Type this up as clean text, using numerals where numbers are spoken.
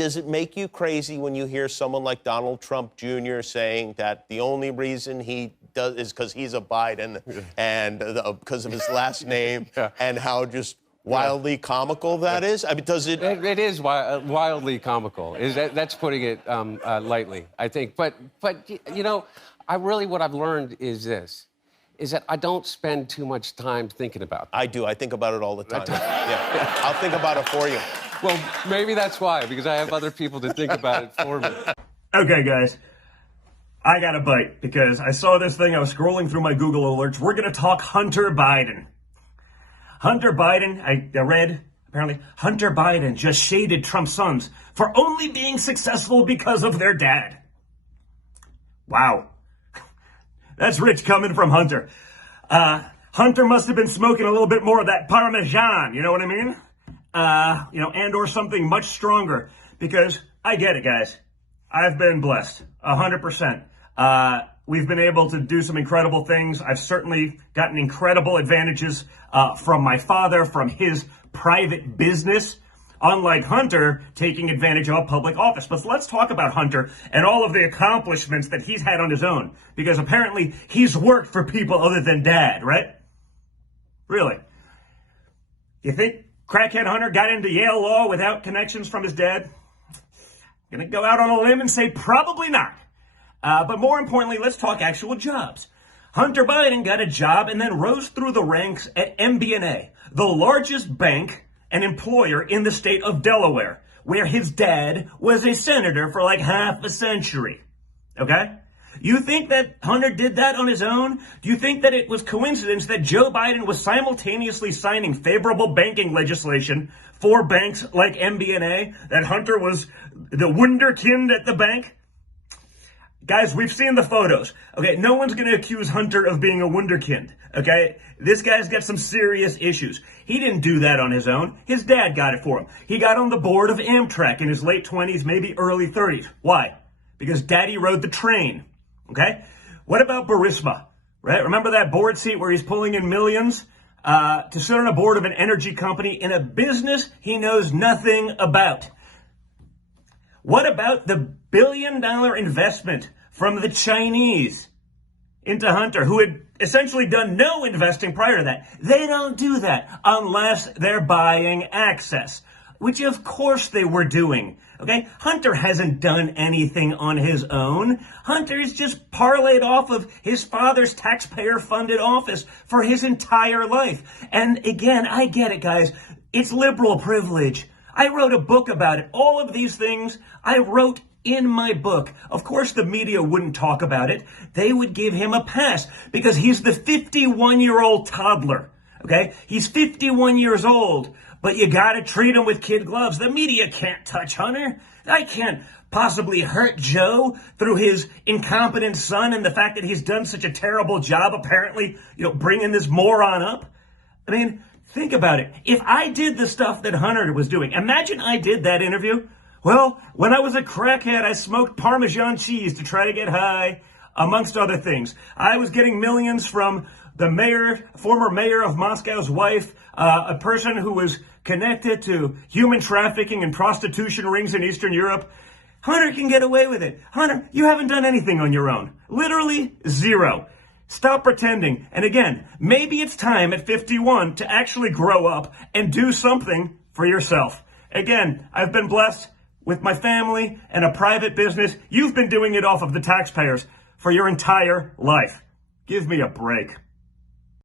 does it make you crazy when you hear someone like Donald Trump Jr. saying that the only reason he does is because he's a Biden and because of his last name and how just wildly comical that is? I mean, does it? It is wildly comical. That's putting it lightly, I think. But you know, what I've learned is this. Is that I don't spend too much time thinking about that. I do. I think about it all the time. Yeah. I'll think about it for you. Well, maybe that's why, because I have other people to think about it for me. Okay, guys. I got a bite because I saw this thing. I was scrolling through my Google alerts. We're going to talk Hunter Biden. Hunter Biden, I read, apparently, Hunter Biden just shaded Trump's sons for only being successful because of their dad. Wow. That's rich coming from Hunter. Hunter must have been smoking a little bit more of that Parmesan, you know what I mean? And or something much stronger. Because I get it, guys. I've been blessed, 100%. We've been able to do some incredible things. I've certainly gotten incredible advantages from my father, from his private business. Unlike Hunter taking advantage of a public office. But let's talk about Hunter and all of the accomplishments that he's had on his own. Because apparently he's worked for people other than dad, right? Really? You think crackhead Hunter got into Yale Law without connections from his dad? Gonna go out on a limb and say probably not. But more importantly, let's talk actual jobs. Hunter Biden got a job and then rose through the ranks at MBNA, the largest bank an employer in the state of Delaware, where his dad was a senator for like half a century. Okay? You think that Hunter did that on his own? Do you think that it was coincidence that Joe Biden was simultaneously signing favorable banking legislation for banks like MBNA, that Hunter was the wunderkind at the bank? Guys, we've seen the photos. Okay, no one's going to accuse Hunter of being a wunderkind. Okay, this guy's got some serious issues. He didn't do that on his own. His dad got it for him. He got on the board of Amtrak in his late 20s, maybe early 30s. Why? Because daddy rode the train. Okay? What about Burisma? Right? Remember that board seat where he's pulling in millions to sit on a board of an energy company in a business he knows nothing about? What about the billion-dollar investment from the Chinese into Hunter, who had essentially done no investing prior to that? They don't do that unless they're buying access, which of course they were doing. Okay? Hunter hasn't done anything on his own. Hunter's just parlayed off of his father's taxpayer-funded office for his entire life. And again, I get it, guys. It's liberal privilege. I wrote a book about it. All of these things I wrote in my book. Of course, the media wouldn't talk about it. They would give him a pass because he's the 51-year-old toddler. Okay? He's 51 years old, but you gotta treat him with kid gloves. The media can't touch Hunter. I can't possibly hurt Joe through his incompetent son and the fact that he's done such a terrible job, apparently, bringing this moron up. I mean, think about it. If I did the stuff that Hunter was doing, imagine I did that interview. Well, when I was a crackhead, I smoked Parmesan cheese to try to get high, amongst other things. I was getting millions from the former mayor of Moscow's wife, a person who was connected to human trafficking and prostitution rings in Eastern Europe. Hunter can get away with it. Hunter, you haven't done anything on your own. Literally zero. Stop pretending. And again, maybe it's time at 51 to actually grow up and do something for yourself. Again, I've been blessed with my family and a private business. You've been doing it off of the taxpayers for your entire life. Give me a break.